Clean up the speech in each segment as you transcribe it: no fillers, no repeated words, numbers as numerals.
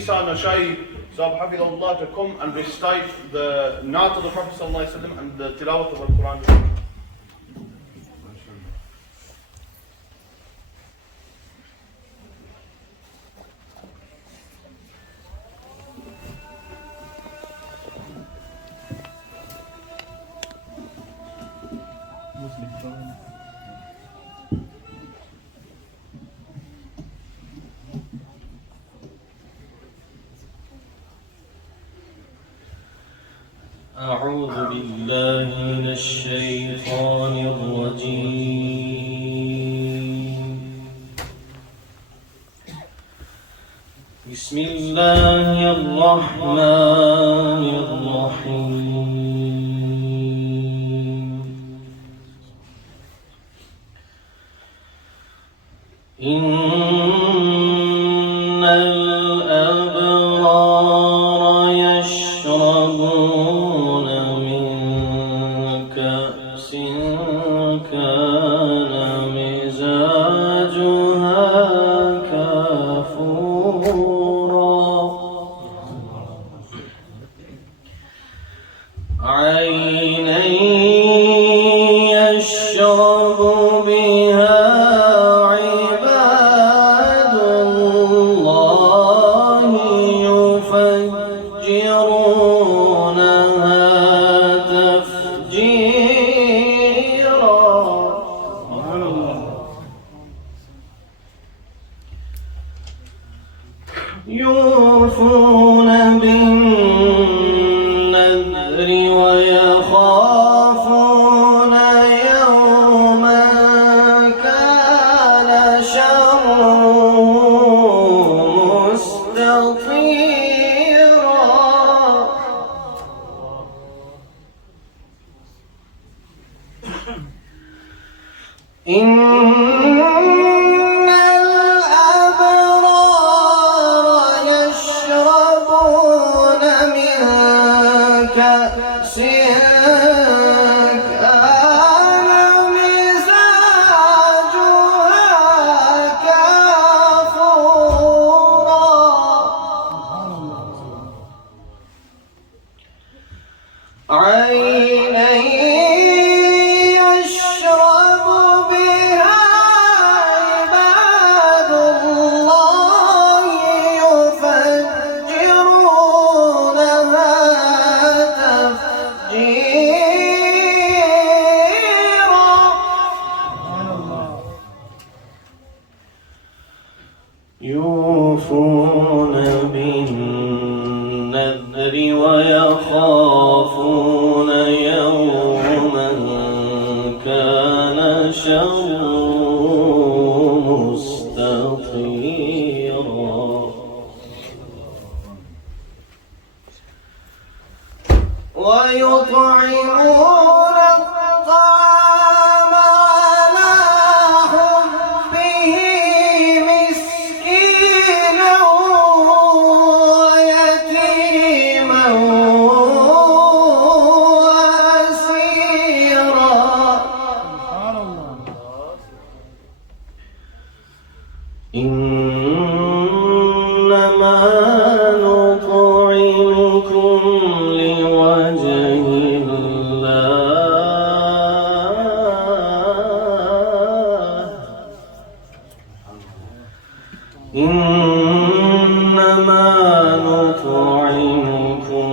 Isa Nashai Sahib Hafidhullah to come and recite the Naat of the Prophet ﷺ and the Tilawat of the Quran. أعوذ بالله من الشيطان الرجيم. بسم الله الرحمن الرحيم. إن الأبرار يشربون من كأس كان مزاجها كافورا عينا يشرب بها عباد الله يفجرونها تفجيرا. يوفون بالنذر ويخافون يوما كان شره مستطيرا. إن الأبرار يشربون من كأس كان مزاجها كافورا عينا يشرب بها عباد الله يفجرونها تفجيرا. يوفون بالنذر ويخافون يوما كان شره مستطيرا. ويطعمون الطعام على حبه مسكينا ويتيما وأسيرا. إنما نطعمكم لوجه الله. إنما نطعمكم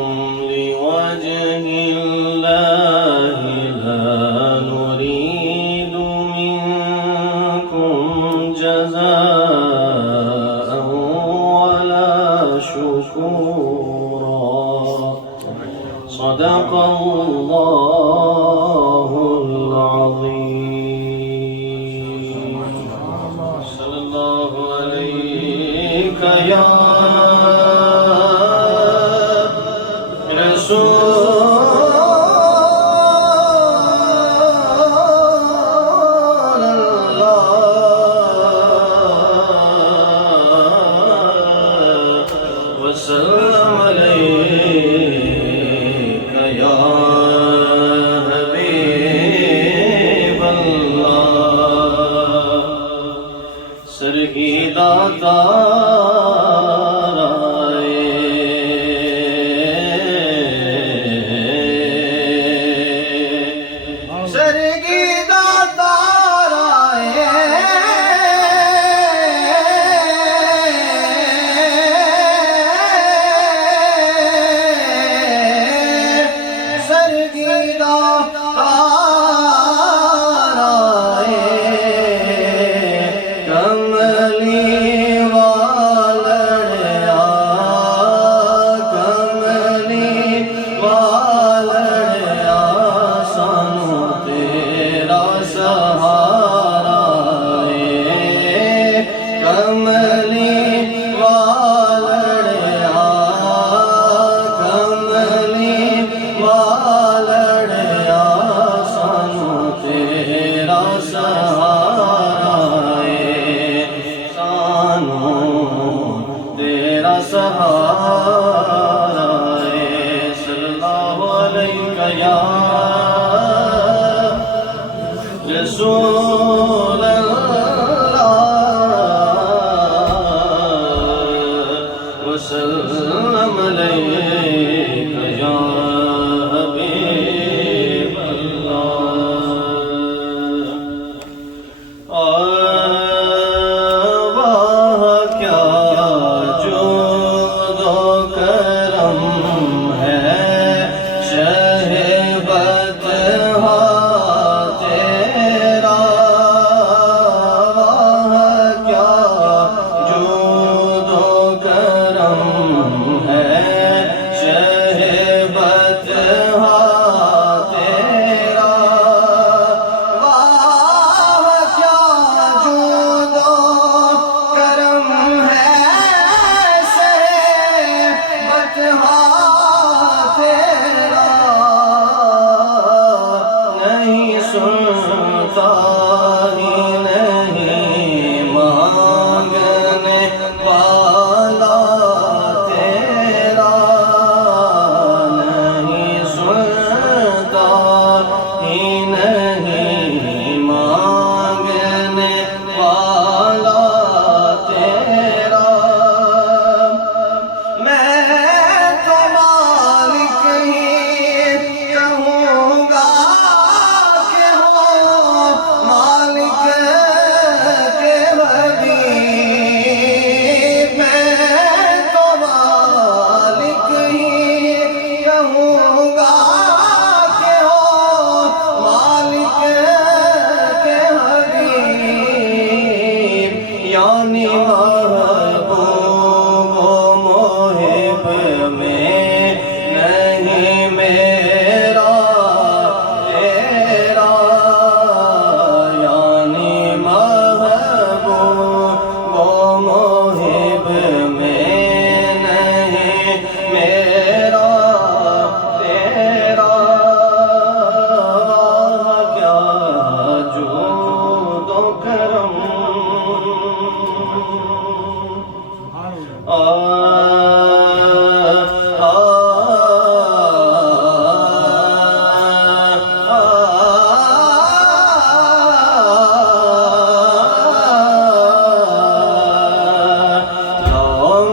لوجه الله لا نريد منكم جزاء ولا شكورا. صدق الله العظيم. صلى الله عليك يا رسول الله وسلم عليك يا حبيب یا رسول اللہ وسلم علیک یا حبیب اللہ واہ کیا جود و کرم ہے شہبت تیرا واہ کیا جود و کرم ہے شہبت تیرا واہ کیا جود و کرم ہے شہبت تیرا نہیں سنتا ہی نہیں مانگنے والا تیرا نہیں سنتا ہی نہیں مانگنے والا تیرا میں تو مالک ہی کہوں گا کہ ہو مالک کے حبیب میں تو مالک ہی کہوں گا کہ ہو مالک کے حبیب یعنی محبوب و محب میں نہیں میرا تیرا یعنی محبوب و محب میں نہیں میرا تیرا کیا جود و کرم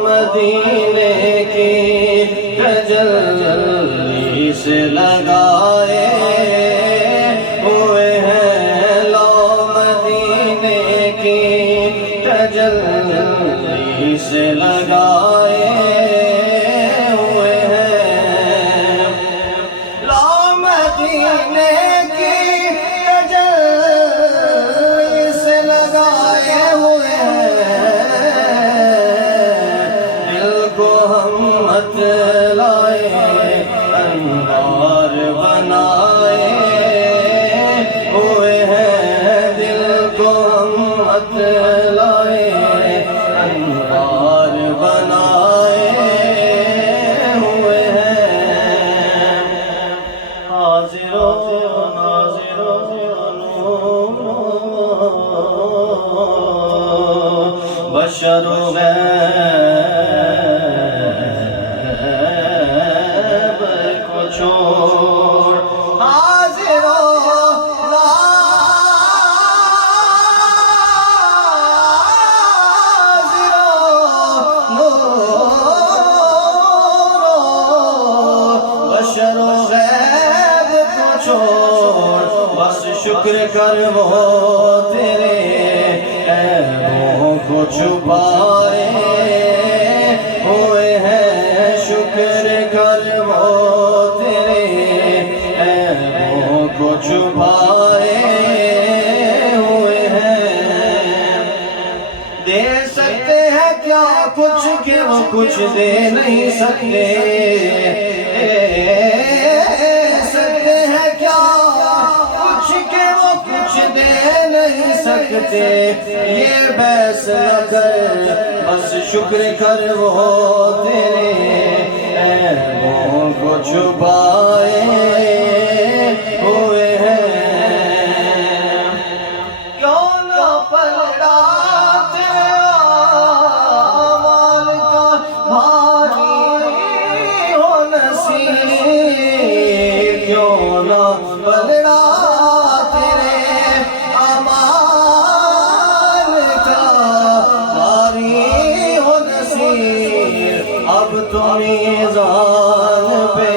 مدینے کی تجلی سے لگائے ہوئے ہیں لو مدینے کی تجلی سے لگائے ہوئے ہیں لو مدینے کی تجلی سے لگائے ہوئے ہیں دل کو ہم مت لائے انوار بنائے ہوئے ہیں دل کو ہم مت لائے انوار بنائے ہوئے ہیں حاضر و ناظر و نور بشر و غیب کو چھوڑ حاضر و ناظر و نور بشر و غیب کو چھوڑ بس شکر کر وہ تیرے عیبوں کو چھپائے ہوئے ہیں شکر کر وہ تیرے عیبوں کو چھپائے ہوئے ہیں دے سکتے ہیں کیا کچھ کہ وہ کچھ دے نہیں سکتے سکتے ہیں کیا کچھ کہ وہ کچھ دے نہیں سکتے یہ بحث نہ کر بس شکر کر وہ تیرے عیبوں کو چھپائے ہوئے ہیں کیوں نہ پلڑا تیرے اعمال کا بھاری ہو نصیب کیوں نہ بلڑا تیرے امان کا باری ہو نصیر اب تو میزان پہ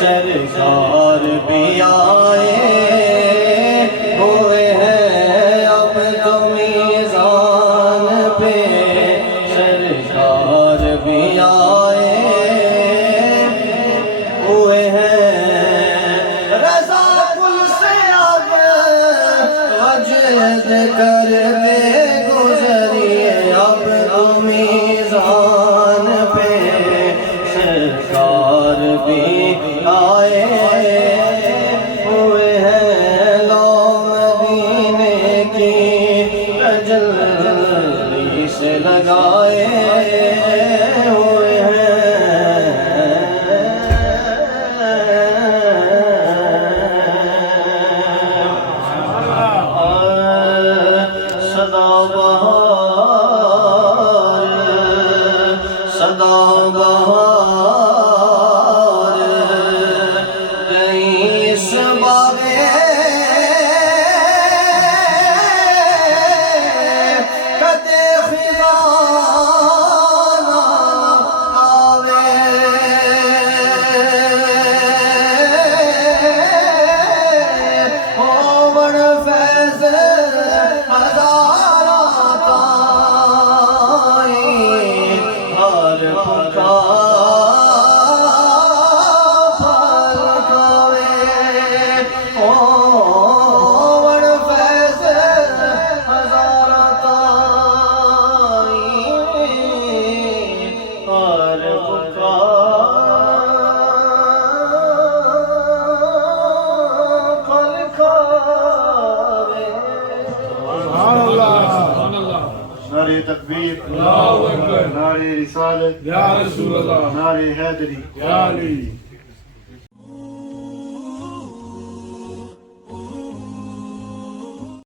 سرکار بھی آئے ہوئے ہیں اب تو میزان پہ سرکار بھی آئے ہوئے ہیں رضا کل سے اب وجد کرتے گزریے اب تو میزان پہ سرکار بھی آئے ہوئے ہیں لو مدینے کی تجلی سے لگائے ہوئے ہیں صدا بہار صدا بہار رئیس باغے کتے خزانہ آوے ہومن فیض ہزارہ تائی ہر پکار ہومن فیض ہزارہ تائی ہر نعرے تکبیر اللہ اکبر نعرے رسالت یا رسول اللہ نعرے حیدری یا علی